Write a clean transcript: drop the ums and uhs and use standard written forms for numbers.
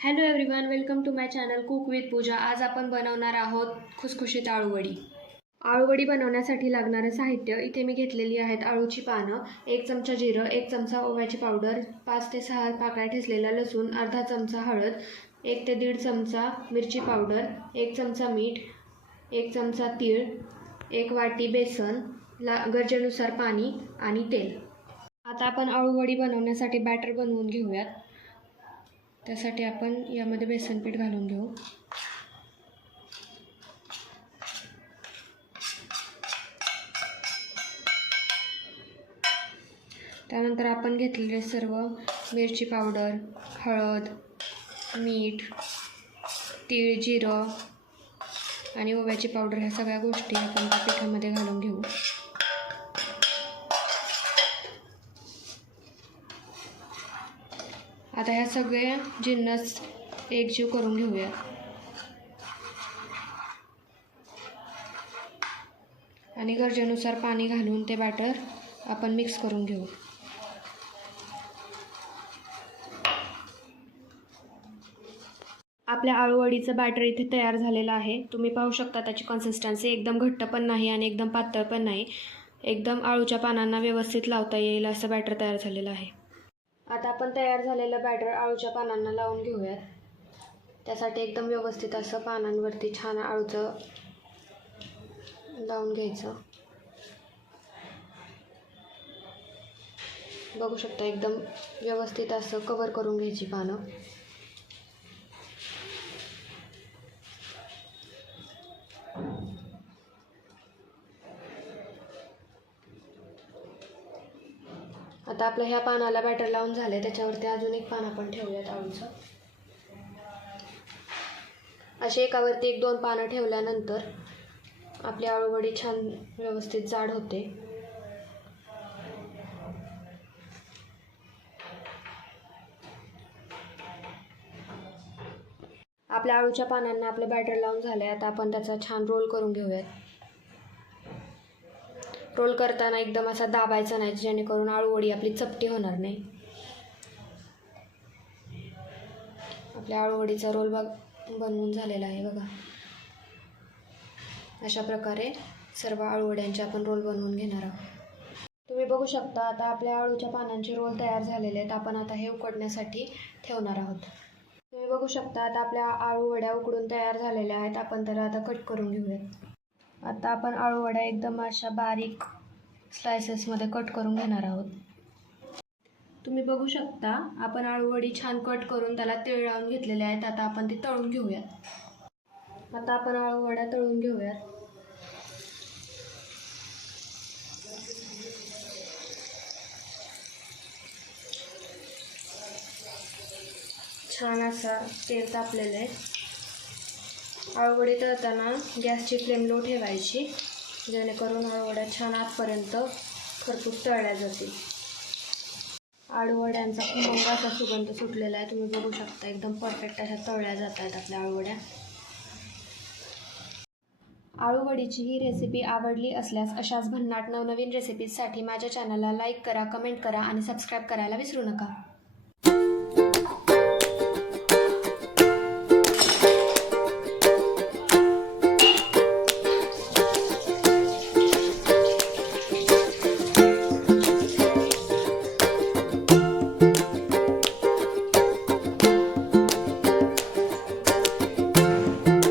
Hello everyone, welcome to my channel cook with Pooja. आज आपण बनवणार आहोत खुसखुशीत आळूवडी। आळूवडी बनवण्यासाठी लागणारे साहित्य इथे मी घेतलेली आहेत। आळूची पानं, 1 चमचा जिरं, 1 चमचा ओव्याची पावडर, 5 ते 6 पाकळ्या ठेचलेला लसूण, अर्धा चमचा हळद, 1 ते 1.5 चमचा मिरची पावडर, 1 चमचा मीठ, 1 चमचा तीळ, 1 वाटी बेसन, गरजेनुसार पाणी आणि तेल। आता आपण आळूवडी बनवण्यासाठी बॅटर बनवून घेऊयात। त्यासाठी आपण यामध्ये बेसन पीठ घालून घेऊ। त्यानंतर आपण घेतलेले सर्व मिरची पावडर, हळद, मीठ, तीळ, जिरं आणि ओव्याची पावडर ह्या सगळ्या गोष्टी आपण त्या पिठामध्ये घालून घेऊ। आता ह्या सगळे जिन्नस एकजीव करून घेऊया आणि गरजेनुसार पाणी घालून ते बॅटर आपण मिक्स करून घेऊ। आपल्या आळूवडीचं बॅटर इथे तयार झालेलं आहे। तुम्ही पाहू शकता त्याची कन्सिस्टन्सी एकदम घट्ट पण नाही आणि एकदम पातळ पण नाही, एकदम आळूच्या पानांना व्यवस्थित लावता येईल असं बॅटर तयार झालेलं आहे। आता आपण तयार झालेलं बॅटर आळूच्या पानांना लावून घेऊयात। त्यासाठी एकदम व्यवस्थित असं पानांवरती छान आळूचं लावून घ्यायचं। बघू शकता एकदम व्यवस्थित असं कव्हर करून घ्यायची पानं। आता आपल्या ह्या पानाला बॅटर लावून झाले, त्याच्यावरती अजून एक पान आपण ठेवूयात आळूचं। अशी एकावरती 1-2 पानं ठेवल्यानंतर आपली आळूवडी छान व्यवस्थित जाड होते। आपल्या आळूच्या पानांना आपले बॅटर लावून झाले। आता आपण त्याचा छान रोल करून घेऊयात। रोल करताना एकदम असा दाबायचा नाही, जेणेकरून आळूवडी आपली चपटी होणार नाही। आपल्या आळूवडीचा रोल बनवून झालेला आहे बघा। अशा प्रकारे सर्व आळूवड्यांचे आपण रोल बनवून घेणार आहोत। तुम्ही बघू शकता आता आपल्या आळूच्या पानांचे रोल तयार झालेले आहेत। आपण आता हे उकडण्यासाठी ठेवणार आहोत। तुम्ही बघू शकता आता आपल्या आळूवड्या उकडून तयार झालेल्या आहेत। आपण त्याला आता कट करून घेऊयात। आता आपण आळूवड्या एकदम अशा बारीक स्लायसेसमध्ये कट करून घेणार आहोत। तुम्ही बघू शकता आपण आळूवडी छान कट करून त्याला तेल लावून घेतलेले आहेत। आता आपण ती तळून घेऊयात। आता आपण आळूवड्या तळून घेऊयात। छान असा तेल तापलेलं आहे। आळूवडी तळताना गॅसची फ्लेम लो ठेवायची, जेणेकरून आळूवड्या छान आतपर्यंत खरपूस तळल्या जातील। आळूवड्यांचा खमंग असा सुगंध सुटलेला आहे। तुम्ही बघू शकता एकदम परफेक्ट अशा तळल्या जात आहेत आपल्या आळूवड्या। आळूवडीची ही रेसिपी आवडली असल्यास अशाच भन्नाट नवनवीन रेसिपीजसाठी माझ्या चॅनलला लाईक करा, कमेंट करा आणि सबस्क्राईब करायला विसरू नका।